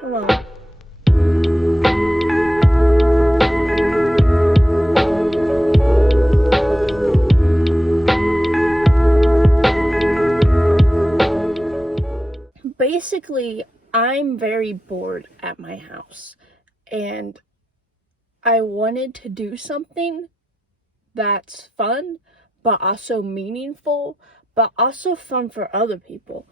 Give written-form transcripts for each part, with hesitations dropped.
Hello. Basically, I'm very bored at my house, and I wanted to do something that's fun, but also meaningful, but also fun for other people.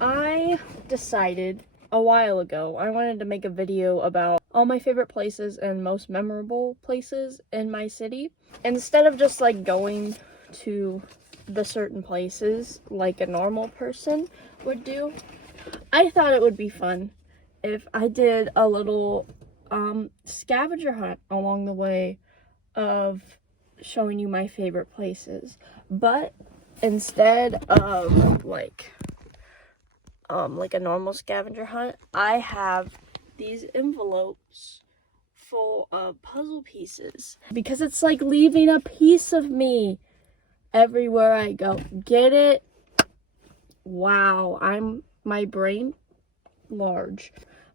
I decided a while ago I wanted to make a video about all my favorite places and most memorable places in my city. Instead of just like going to the certain places like a normal person would do, I thought it would be fun if I did a little scavenger hunt along the way of showing you my favorite places. But instead of like a normal scavenger hunt, I have these envelopes full of puzzle pieces because it's like leaving a piece of me everywhere I go. Get it? Wow, my brain large.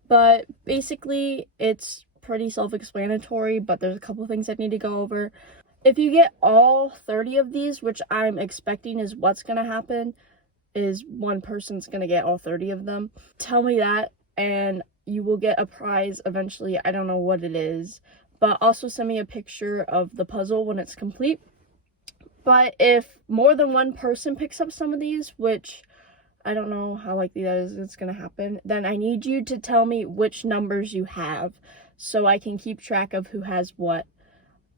But basically it's pretty self-explanatory, but there's a couple things I need to go over. If you get all 30 of these, which I'm expecting is what's gonna happen, is one person's gonna get all 30 of them, tell me that and you will get a prize eventually. I don't know what it is, but also send me a picture of the puzzle when it's complete. But if more than one person picks up some of these, which I don't know how likely that is it's gonna happen, then I need you to tell me which numbers you have so I can keep track of who has what.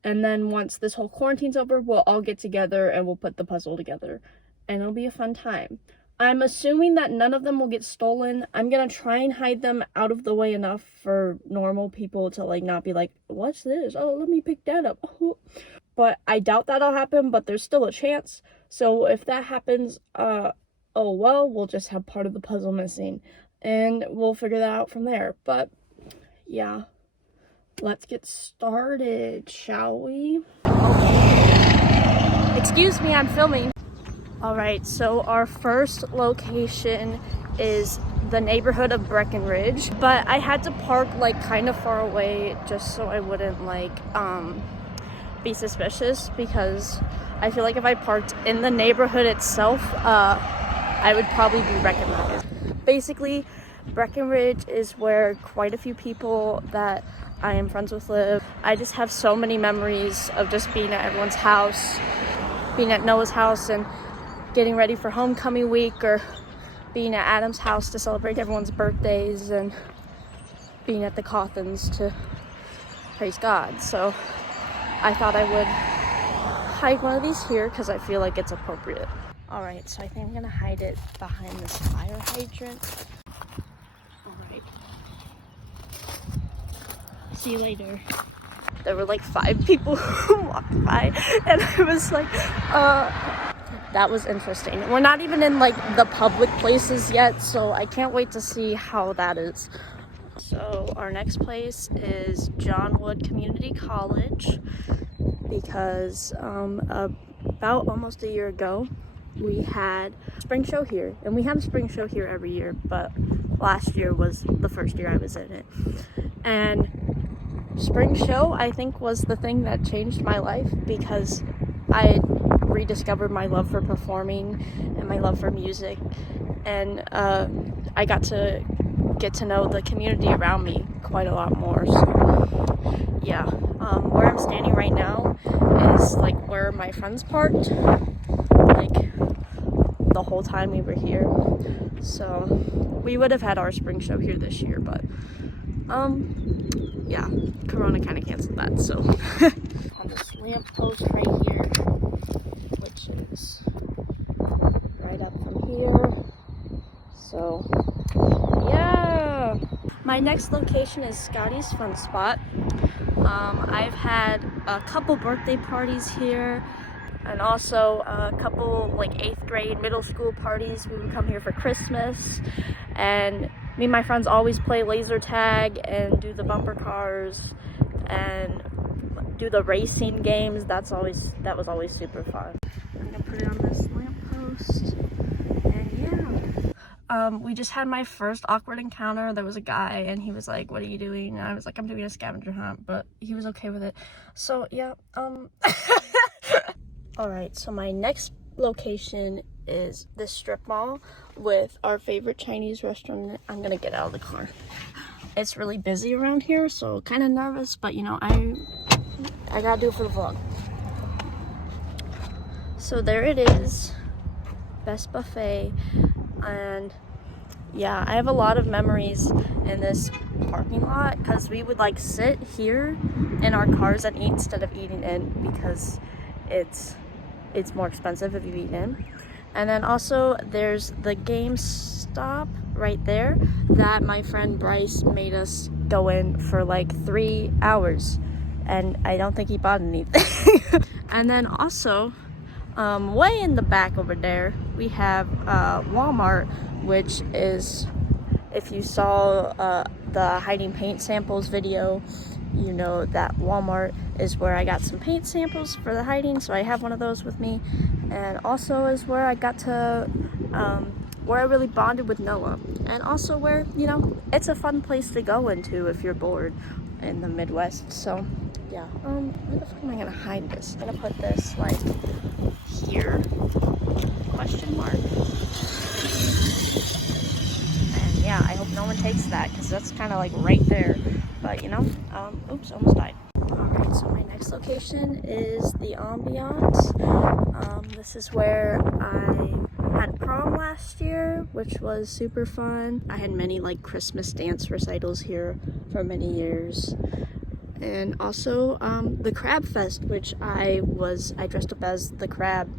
And then once this whole quarantine's over, we'll all get together and we'll put the puzzle together. And it'll be a fun time. I'm assuming that none of them will get stolen. I'm gonna try and hide them out of the way enough for normal people to like not be like, what's this? Oh, let me pick that up. Oh. But I doubt that'll happen, but there's still a chance. So if that happens, oh well, we'll just have part of the puzzle missing. And we'll figure that out from there. But yeah, let's get started, shall we? Okay. Excuse me, I'm filming. Alright, so our first location is the neighborhood of Breckenridge, but I had to park like kind of far away just so I wouldn't like be suspicious, because I feel like if I parked in the neighborhood itself, I would probably be recognized. Basically, Breckenridge is where quite a few people that I am friends with live. I just have so many memories of just being at everyone's house, being at Noah's house and getting ready for homecoming week, or being at Adam's house to celebrate everyone's birthdays, and being at the coffins to praise God. So I thought I would hide one of these here because I feel like it's appropriate. All right, so I think I'm gonna hide it behind this fire hydrant. All right. See you later. There were like 5 people who walked by, and I was like, that was interesting. We're not even in like the public places yet, so I can't wait to see how that is. So our next place is John Wood Community College, because about almost a year ago we had a spring show here, and we have a spring show here every year, but last year was the first year I was in it. And spring show, I think, was the thing that changed my life, because I rediscovered my love for performing and my love for music, and I got to get to know the community around me quite a lot more. So yeah, where I'm standing right now is like where my friends parked like the whole time we were here. So we would have had our spring show here this year, but yeah, Corona kind of canceled that. So on this lamp post right here, which is right up from here. So yeah, my next location is Scotties Fun Spot. I've had a couple birthday parties here, and also a couple like 8th grade middle school parties. We would come here for Christmas, and me and my friends always play laser tag and do the bumper cars and do the racing games. That was always super fun. I'm gonna put it on this lamppost, and yeah. we just had my first awkward encounter. There was a guy and he was like, "What are you doing?" And I was like, "I'm doing a scavenger hunt," but he was okay with it. So yeah, all right, so my next location is this strip mall with our favorite Chinese restaurant. I'm gonna get out of the car. It's really busy around here, so kind of nervous, but you know, I gotta do it for the vlog. So there it is, Best Buffet. And yeah, I have a lot of memories in this parking lot because we would like sit here in our cars and eat instead of eating in, because it's more expensive if you eat in. And then also there's the GameStop right there that my friend Bryce made us go in for like 3 hours, and I don't think he bought anything. And then also way in the back over there we have Walmart, which is, if you saw the hiding paint samples video, you know that Walmart is where I got some paint samples for the hiding, so I have one of those with me. And also is where I got to where I really bonded with Noah, and also where, you know, it's a fun place to go into if you're bored in the Midwest. So yeah, where the fuck am I gonna hide this? I'm gonna put this like here, question mark. And yeah, I hope no one takes that, because that's kind of like right there. But you know, oops, almost died. Alright, so my next location is the Ambiance. This is where I had prom last year, which was super fun. I had many like Christmas dance recitals here for many years. And also the Crab Fest, which I dressed up as the crab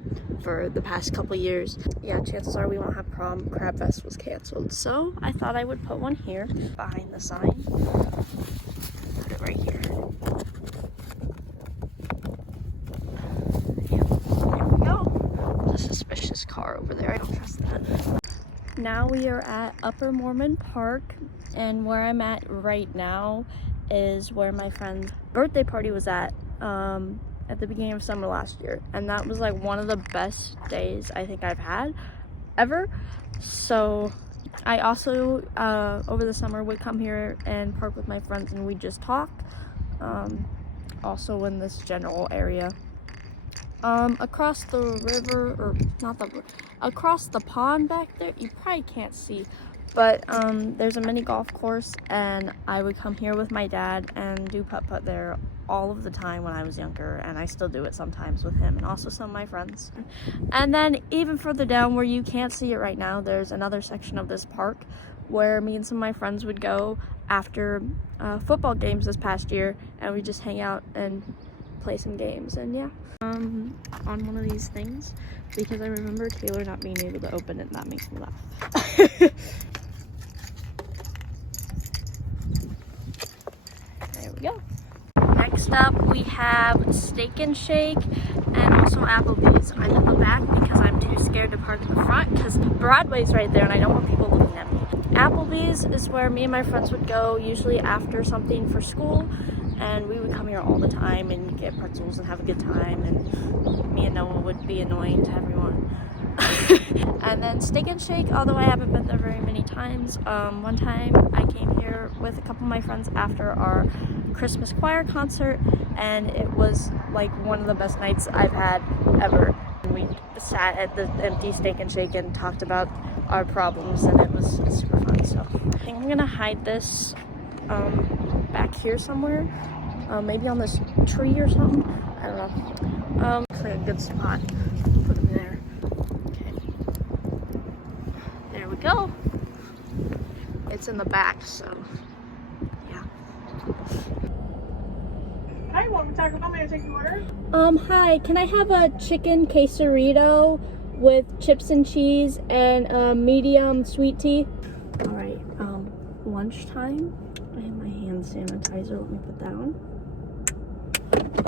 for the past couple years. Yeah, chances are we won't have prom. Crab Fest was canceled, so I thought I would put one here behind the sign. Put it right here. Yeah, there we go. There's a suspicious car over there. I don't trust that. Now we are at Upper Mormon Park, and where I'm at right now is where my friend's birthday party was at the beginning of summer last year, and that was like one of the best days I think I've had ever. So I also over the summer would come here and park with my friends, and we'd just talk, also in this general area. Across the river, or not the river, across the pond back there, you probably can't see, but there's a mini golf course, and I would come here with my dad and do putt-putt there all of the time when I was younger, and I still do it sometimes with him and also some of my friends. And then even further down, where you can't see it right now, there's another section of this park where me and some of my friends would go after football games this past year, and we just hang out and play some games. And yeah, on one of these things, because I remember Taylor not being able to open it, and that makes me laugh. There we go. Next up we have Steak and Shake and also Applebee's. I'm in the back because I'm too scared to park in the front, because Broadway's right there and I don't want people looking at me. Applebee's is where me and my friends would go, usually after something for school, and we would come here all the time and get pretzels and have a good time, and me and Noah would be annoying to everyone. And then Steak and Shake, although I haven't been there very many times, one time I came here with a couple of my friends after our Christmas choir concert, and it was like one of the best nights I've had ever. We sat at the empty Steak and Shake and talked about our problems, and it was super fun. So I think I'm gonna hide this back here somewhere, maybe on this tree or something. I don't know. Looks like a good spot. Put them there. Okay. There we go. It's in the back, so yeah. Hi, welcome to Taco Bell. May I take your order? Hi, can I have a chicken quesarito with chips and cheese and a medium sweet tea? All right, lunchtime. I have my hand sanitizer. Let me put that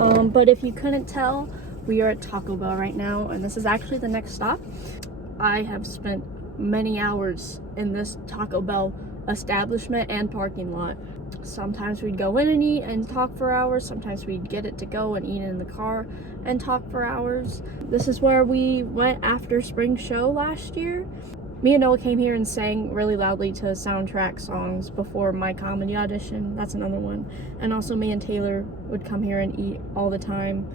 on. But if you couldn't tell, we are at Taco Bell right now, and this is actually the next stop. I have spent many hours in this Taco Bell establishment and parking lot. Sometimes we'd go in and eat and talk for hours. Sometimes we'd get it to go and eat it in the car and talk for hours. This is where we went after spring show last year. Me and Noah came here and sang really loudly to soundtrack songs before my comedy audition. That's another one. And also me and Taylor would come here and eat all the time,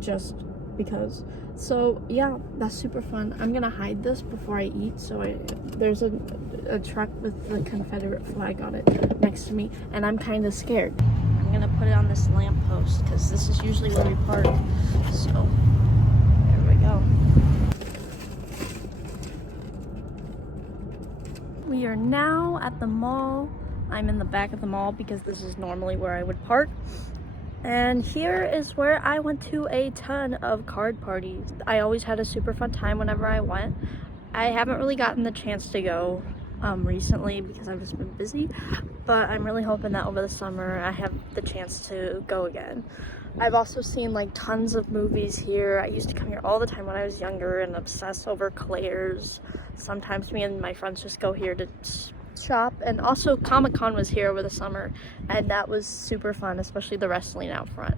just because. So yeah, that's super fun. I'm gonna hide this before I eat. So there's a truck with the Confederate flag on it next to me, and I'm kind of scared. I'm gonna put it on this lamppost because this is usually where we park. So there we go. We are now at the mall. I'm in the back of the mall because this is normally where I would park. And here is where I went to a ton of card parties. I always had a super fun time whenever I went. I haven't really gotten the chance to go recently because I've just been busy, but I'm really hoping that over the summer I have the chance to go again. I've also seen like tons of movies here. I used to come here all the time when I was younger and obsess over Claire's. Sometimes me and my friends just go here to shop, and also Comic-Con was here over the summer and that was super fun, especially the wrestling out front.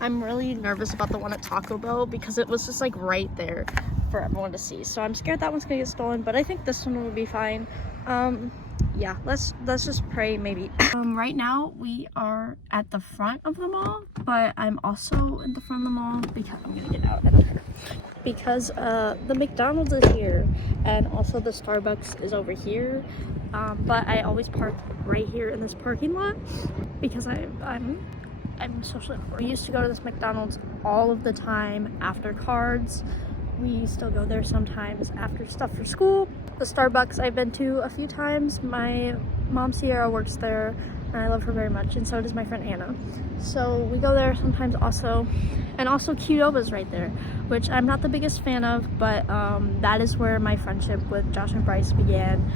I'm really nervous about the one at Taco Bell because it was just like right there for everyone to see, so I'm scared that one's gonna get stolen, but I think this one will be fine. Yeah, let's just pray maybe. Right now we are at the front of the mall, but I'm also in the front of the mall because I'm gonna get out, I don't care, because the McDonald's is here and also the Starbucks is over here, but I always park right here in this parking lot because I'm socially awkward. We used to go to this McDonald's all of the time after cards. We still go there sometimes after stuff for school. The Starbucks I've been to a few times. My mom Sierra works there and I love her very much, and so does my friend Anna. So we go there sometimes also. And also Qdoba's right there, which I'm not the biggest fan of, but that is where my friendship with Josh and Bryce began.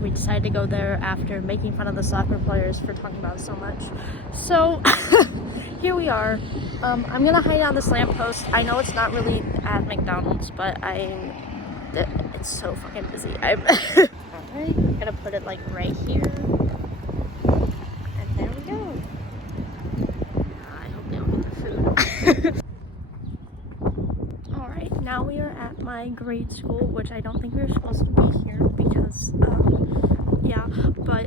We decided to go there after making fun of the soccer players for talking about it so much. So here we are. I'm gonna hide on this lamppost. I know it's not really at McDonald's, but it's so fucking busy. Alright, I'm gonna put it like right here. And there we go. I hope they don't get the food. Alright, now we are at my grade school, which I don't think we were supposed to be here because, yeah, but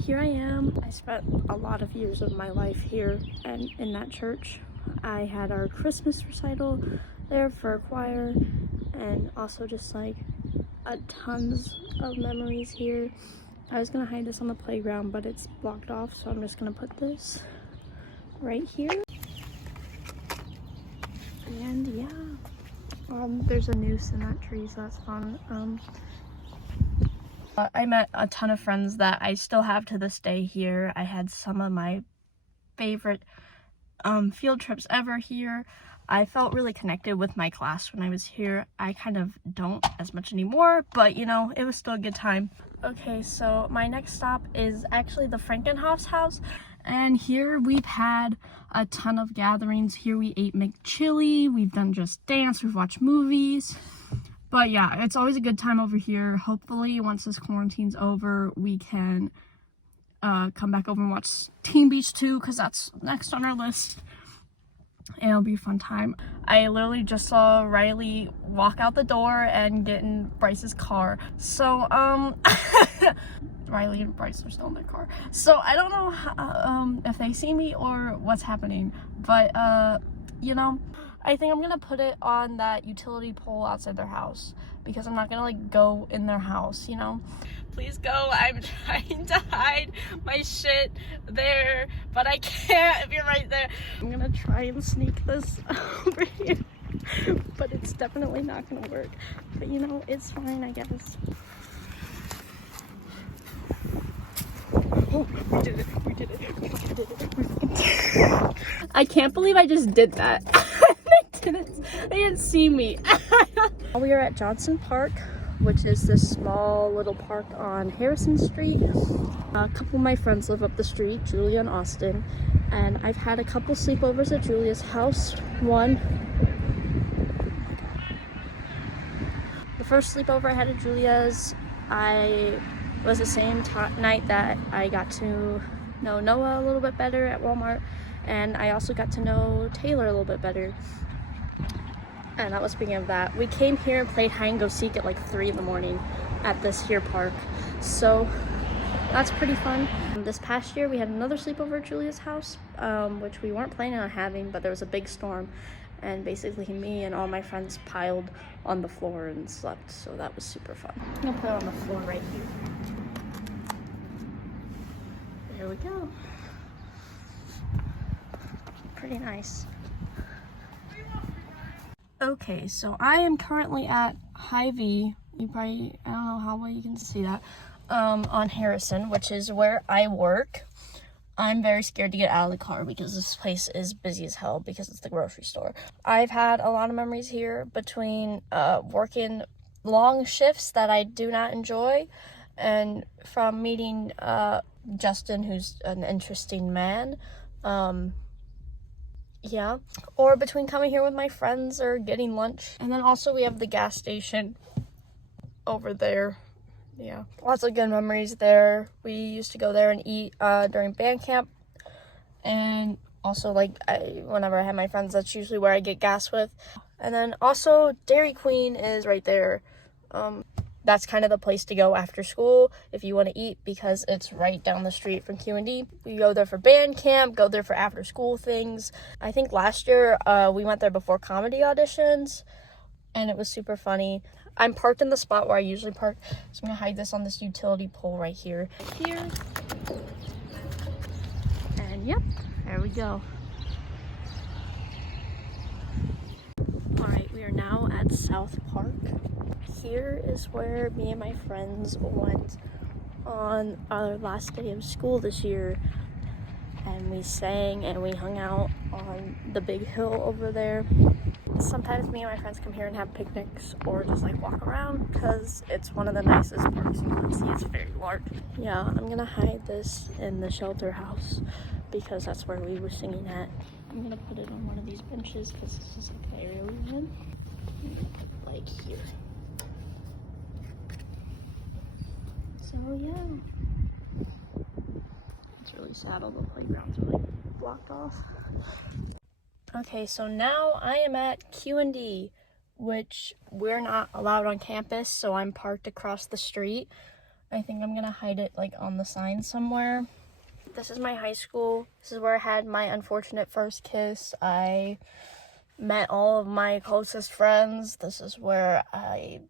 here I am. I spent a lot of years of my life here and in that church. I had our Christmas recital there for a choir, and also just like tons of memories here. I was gonna hide this on the playground, but it's blocked off, so I'm just gonna put this right here. And yeah, there's a noose in that tree, so that's fun. I met a ton of friends that I still have to this day here. I had some of my favorite field trips ever here. I felt really connected with my class when I was here. I kind of don't as much anymore, but you know, it was still a good time. Okay, so my next stop is actually the Franken House. And here we've had a ton of gatherings. Here we ate McChili, we've done Just Dance, we've watched movies. But yeah, it's always a good time over here. Hopefully once this quarantine's over, we can come back over and watch Teen Beach 2, because that's next on our list. And it'll be a fun time. I literally just saw Riley walk out the door and get in Bryce's car. So, Riley and Bryce are still in their car. So I don't know how, if they see me or what's happening. But, you know, I think I'm gonna put it on that utility pole outside their house, because I'm not gonna like go in their house, you know. Please go. I'm trying to hide my shit there, but I can't if you're right there. I'm gonna try and sneak this over here, but it's definitely not gonna work. But you know, it's fine, I guess. Oh, we did it. We did it. We fucking did it. We fucking did it. I can't believe I just did that. They didn't see me. We are at Johnson Park, which is this small little park on Harrison Street. A couple of my friends live up the street, Julia and Austin, and I've had a couple sleepovers at Julia's house. The first sleepover I had at Julia's, was the same night that I got to know Noah a little bit better at Walmart, and I also got to know Taylor a little bit better. And that was speaking of that, we came here and played hide and go seek at like 3 in the morning at this here park. So that's pretty fun. This past year we had another sleepover at Julia's house, which we weren't planning on having, but there was a big storm, and basically me and all my friends piled on the floor and slept, so that was super fun. I'm gonna put it on the floor right here. There we go. Pretty nice. Okay, so I am currently at Hy-Vee. You probably, I don't know how well you can see that, on Harrison, which is where I work. I'm very scared to get out of the car because this place is busy as hell because it's the grocery store. I've had a lot of memories here between working long shifts that I do not enjoy, and from meeting Justin, who's an interesting man. Yeah, or between coming here with my friends or getting lunch. And then also we have the gas station over there. Yeah, lots of good memories there. We used to go there and eat during band camp. And also, like, whenever I have my friends, that's usually where I get gas with. And then also Dairy Queen is right there. That's kind of the place to go after school if you want to eat, because it's right down the street from Q&D. We go there for band camp, go there for after school things. I think last year we went there before comedy auditions, and it was super funny. I'm parked in the spot where I usually park, so I'm gonna hide this on this utility pole right here. And yep, there we go. All right, we are now at South Park. Here is where me and my friends went on our last day of school this year, and we sang and we hung out on the big hill over there. Sometimes me and my friends come here and have picnics or just like walk around because it's one of the nicest parks in Quincy. It's very large. Yeah, I'm gonna hide this in the shelter house because that's where we were singing at. I'm gonna put it on one of these benches because this is like the area we were in. Like here. So yeah, it's really sad all the playgrounds are like blocked off. Okay, so now I am at Q&D, which we're not allowed on campus, so I'm parked across the street. I think I'm gonna hide it like on the sign somewhere. This is my high school. This is where I had my unfortunate first kiss. I met all of my closest friends. This is where I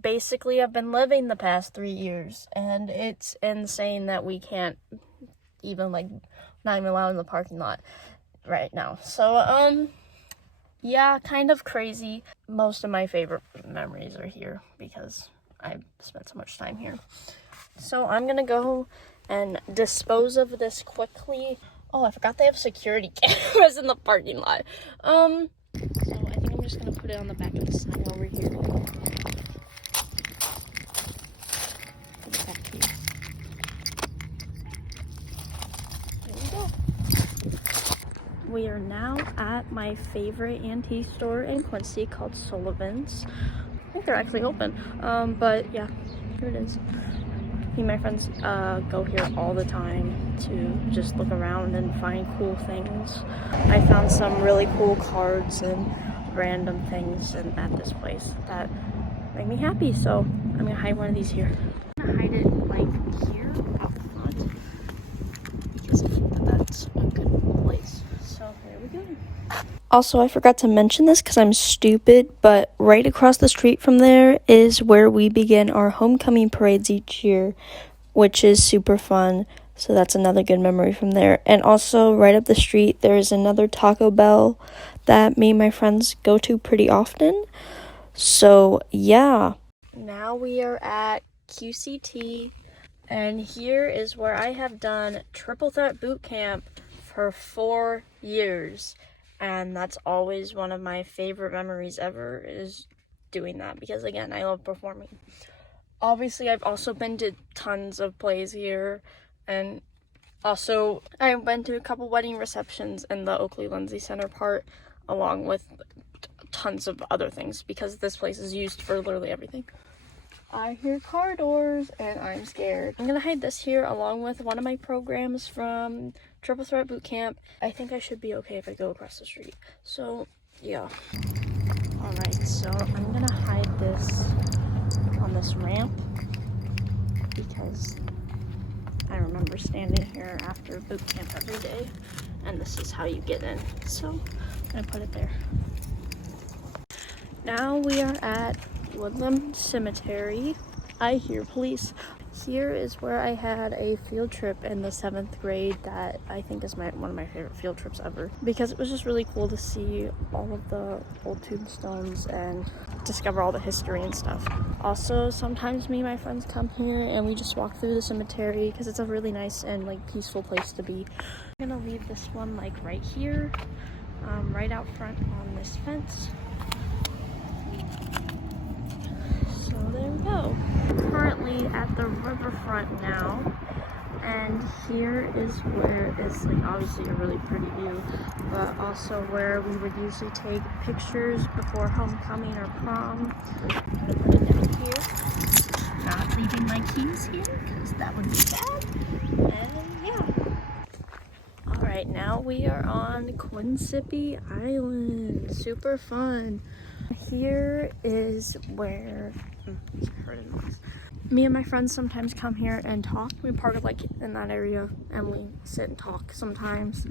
basically have been living the past 3 years, and it's insane that we can't even like not even allowed in the parking lot right now. So yeah, kind of crazy. Most of my favorite memories are here because I've spent so much time here. So I'm gonna go and dispose of this quickly. Oh, I forgot they have security cameras in the parking lot. So I think I'm just gonna put it on the back of the sign over here. Put it back here. There we go. We are now at my favorite antique store in Quincy called Sullivans. I think they're actually open. But yeah, here it is. Me and my friends go here all the time to just look around and find cool things. I found some really cool cards and random things at this place that make me happy. So I'm gonna hide one of these here. I'm gonna hide it like here out front because I think that's a good place. So there we go. Also, I forgot to mention this because I'm stupid, but right across the street from there is where we begin our homecoming parades each year, which is super fun. So that's another good memory from there. And also, right up the street, there is another Taco Bell that me and my friends go to pretty often. So, yeah. Now we are at QCT, and here is where I have done Triple Threat Boot Camp for 4 years. And that's always one of my favorite memories ever, is doing that, because again, I love performing. Obviously, I've also been to tons of plays here, and also I went to a couple wedding receptions in the Oakley Lindsey Center part, along with tons of other things, because this place is used for literally everything. I hear car doors and I'm scared. I'm gonna hide this here along with one of my programs from Triple Threat Boot Camp. I think I should be okay if I go across the street. So, yeah. Alright, so I'm gonna hide this on this ramp because I remember standing here after boot camp every day, and this is how you get in. So I'm gonna put it there. Now we are at Whatcom Cemetery. I hear police. Here is where I had a field trip in the 7th grade that I think is one of my favorite field trips ever, because it was just really cool to see all of the old tombstones and discover all the history and stuff. Also, sometimes me and my friends come here and we just walk through the cemetery because it's a really nice and like peaceful place to be. I'm gonna leave this one like right here, right out front on this fence. So there we go. Currently at the riverfront now, and here is where it's like obviously a really pretty view, but also where we would usually take pictures before homecoming or prom. I'm gonna put it down here. Not leaving my keys here because that would be bad. And yeah. Alright, now we are on Quincy Island. Super fun. Here is where I heard a noise. Me and my friends sometimes come here and talk. We park like in that area and we sit and talk sometimes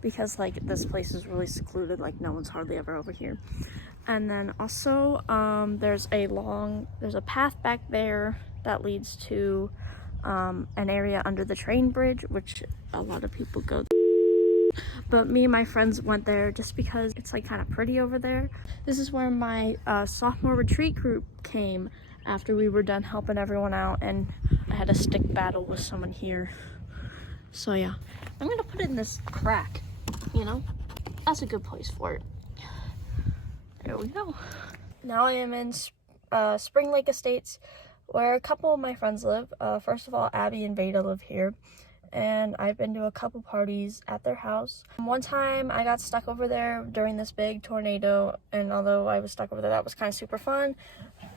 because like this place is really secluded, like no one's hardly ever over here. And then also there's a path back there that leads to an area under the train bridge, which a lot of people go. But me and my friends went there just because it's like kind of pretty over there. This is where my sophomore retreat group came after we were done helping everyone out, and I had a stick battle with someone here. So yeah, I'm gonna put it in this crack, you know? That's a good place for it. There we go. Now I am in Spring Lake Estates, where a couple of my friends live. First of all, Abby and Veda live here, and I've been to a couple parties at their house. One time I got stuck over there during this big tornado, and although I was stuck over there, that was kind of super fun.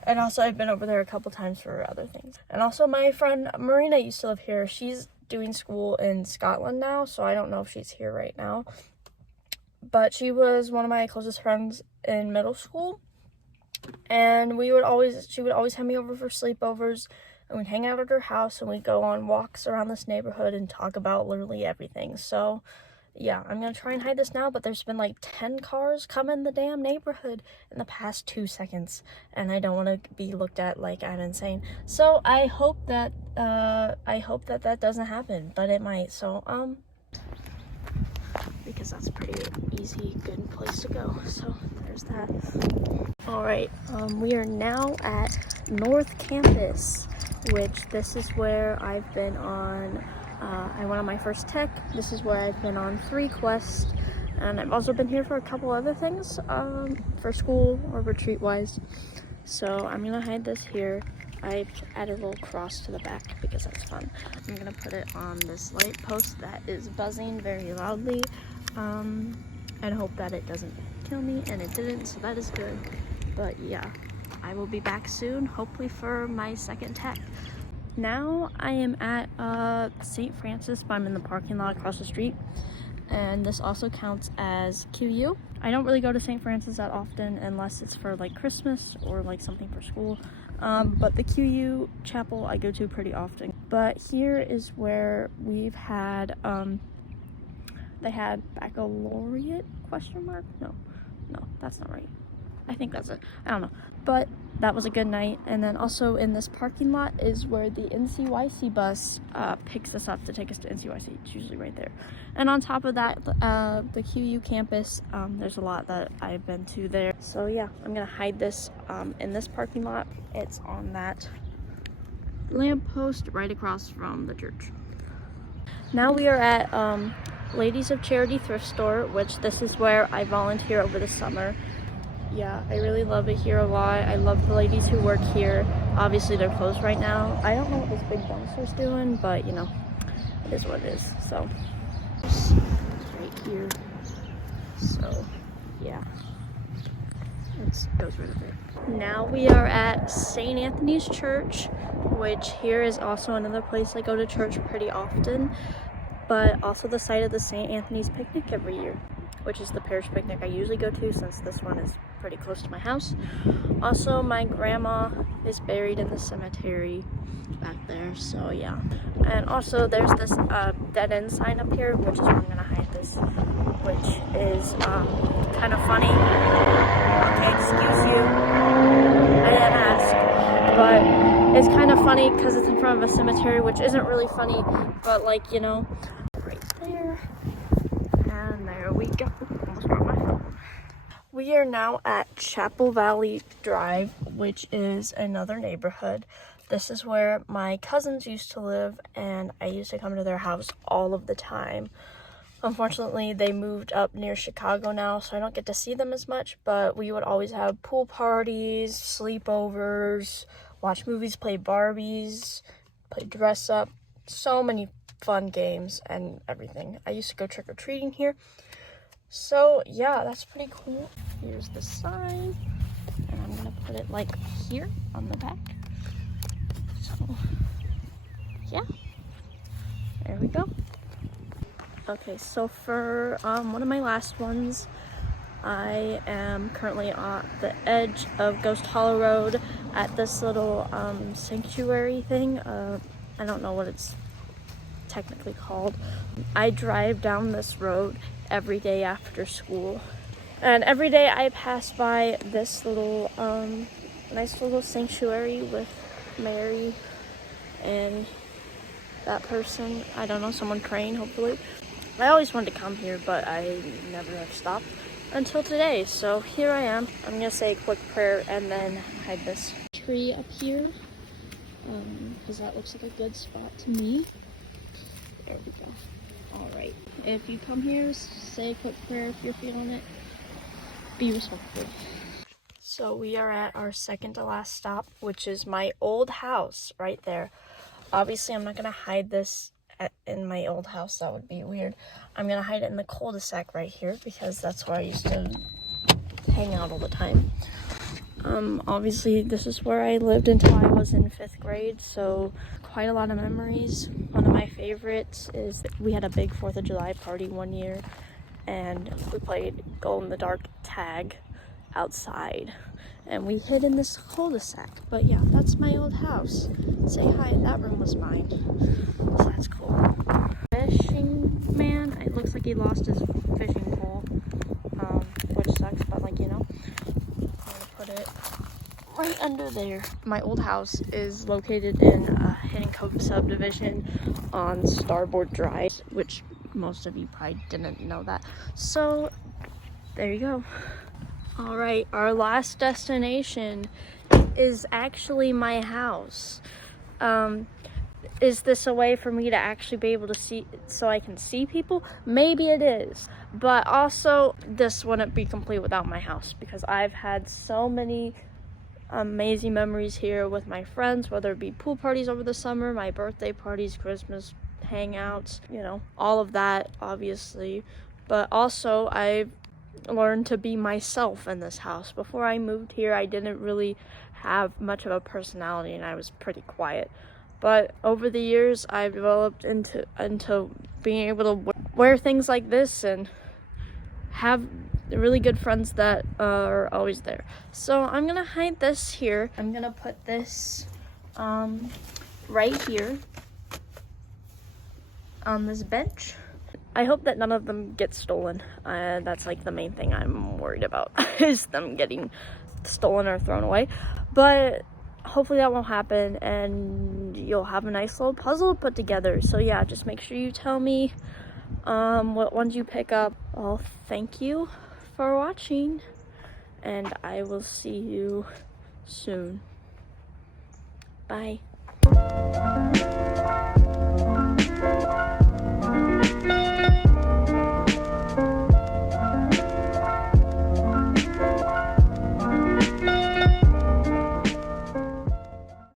And also I've been over there a couple times for other things. And also my friend Marina used to live here. She's doing school in Scotland now, so I don't know if she's here right now. But she was one of my closest friends in middle school. And she would always have me over for sleepovers, and we'd hang out at her house and we'd go on walks around this neighborhood and talk about literally everything. So yeah, I'm gonna try and hide this now, but there's been like 10 cars come in the damn neighborhood in the past 2 seconds, and I don't want to be looked at like I'm insane. So I hope that that doesn't happen, but it might. So because that's a pretty easy, good place to go. So there's that. All right, we are now at North Campus, which this is where I've been on. I went on my first tech. This is where I've been on 3 quests, and I've also been here for a couple other things for school or retreat wise. So I'm gonna hide this here. I added a little cross to the back because that's fun. I'm gonna put it on this light post that is buzzing very loudly, and hope that it doesn't kill me, and it didn't, so that is good. But yeah, I will be back soon, hopefully for my second tech. Now I am at St. Francis, but I'm in the parking lot across the street, and this also counts as QU. I don't really go to St. Francis that often unless it's for like Christmas or like something for school, but the QU chapel I go to pretty often. But here is where we've had they had baccalaureate ? No, that's not right. I think that's it. I don't know. But that was a good night. And then also in this parking lot is where the NCYC bus picks us up to take us to NCYC. It's usually right there. And on top of that, the QU campus, there's a lot that I've been to there. So yeah, I'm gonna hide this in this parking lot. It's on that lamppost right across from the church. Now we are at Ladies of Charity Thrift Store, which this is where I volunteer over the summer. Yeah, I really love it here a lot. I love the ladies who work here. Obviously they're closed right now. I don't know what this big dumpster's doing, but you know, it is what it is. So it's right here. So yeah, it goes right up there. Now we are at St. Anthony's Church, which here is also another place I go to church pretty often, but also the site of the St. Anthony's picnic every year, which is the parish picnic I usually go to, since this one is pretty close to my house. Also, my grandma is buried in the cemetery back there, so yeah. And also there's this dead end sign up here, which is where I'm gonna hide this, which is kind of funny. Okay, excuse you, I didn't ask, but it's kind of funny because it's in front of a cemetery, which isn't really funny, but like, you know, right there. And there we go. Almost dropped my phone. We are now at Chapel Valley Drive, which is another neighborhood. This is where my cousins used to live, and I used to come to their house all of the time. Unfortunately, they moved up near Chicago now, so I don't get to see them as much, but we would always have pool parties, sleepovers, watch movies, play Barbies, play dress up, so many fun games and everything. I used to go trick-or-treating here. So yeah, that's pretty cool. Here's the sign, and I'm gonna put it like here on the back. So yeah, there we go. Okay, so for one of my last ones, I am currently on the edge of Ghost Hollow Road at this little sanctuary thing. I don't know what it's technically called. I drive down this road every day after school, and every day I pass by this little nice little sanctuary with Mary and that person, I don't know, someone praying, hopefully. I always wanted to come here, but I never have stopped until today, so here I am. I'm gonna say a quick prayer and then hide this tree up here, because that looks like a good spot to me. There we go. Alright, if you come here, say a quick prayer if you're feeling it. Be respectful. So we are at our second to last stop, which is my old house right there. Obviously, I'm not going to hide this in my old house. That would be weird. I'm going to hide it in the cul-de-sac right here because that's where I used to hang out all the time. Obviously, this is where I lived until I was in 5th grade, so quite a lot of memories. One of my favorites is we had a big 4th of July party one year, and we played glow-in-the-dark tag outside, and we hid in this cul-de-sac. But yeah, that's my old house. Say hi, that room was mine, so that's cool. Fishing man, it looks like he lost his fishing pole, which sucks, but like, you know, I'm gonna put it right under there. My old house is located in a Hidden Cove subdivision on Starboard Drive, which most of you probably didn't know that. So there you go. All right, our last destination is actually my house. Is this a way for me to actually be able to see, so I can see people? Maybe it is, but also this wouldn't be complete without my house, because I've had so many amazing memories here with my friends, whether it be pool parties over the summer, my birthday parties, Christmas hangouts, you know, all of that, obviously. But also I've learned to be myself in this house. Before I moved here, I didn't really have much of a personality and I was pretty quiet. But over the years, I've developed into being able to wear things like this and have really good friends that are always there. So I'm gonna hide this here. I'm gonna put this right here on this bench. I hope that none of them get stolen. That's like the main thing I'm worried about is them getting stolen or thrown away. But hopefully that won't happen, and you'll have a nice little puzzle put together. So yeah, just make sure you tell me what ones you pick up. Well, thank you for watching, and I will see you soon. Bye.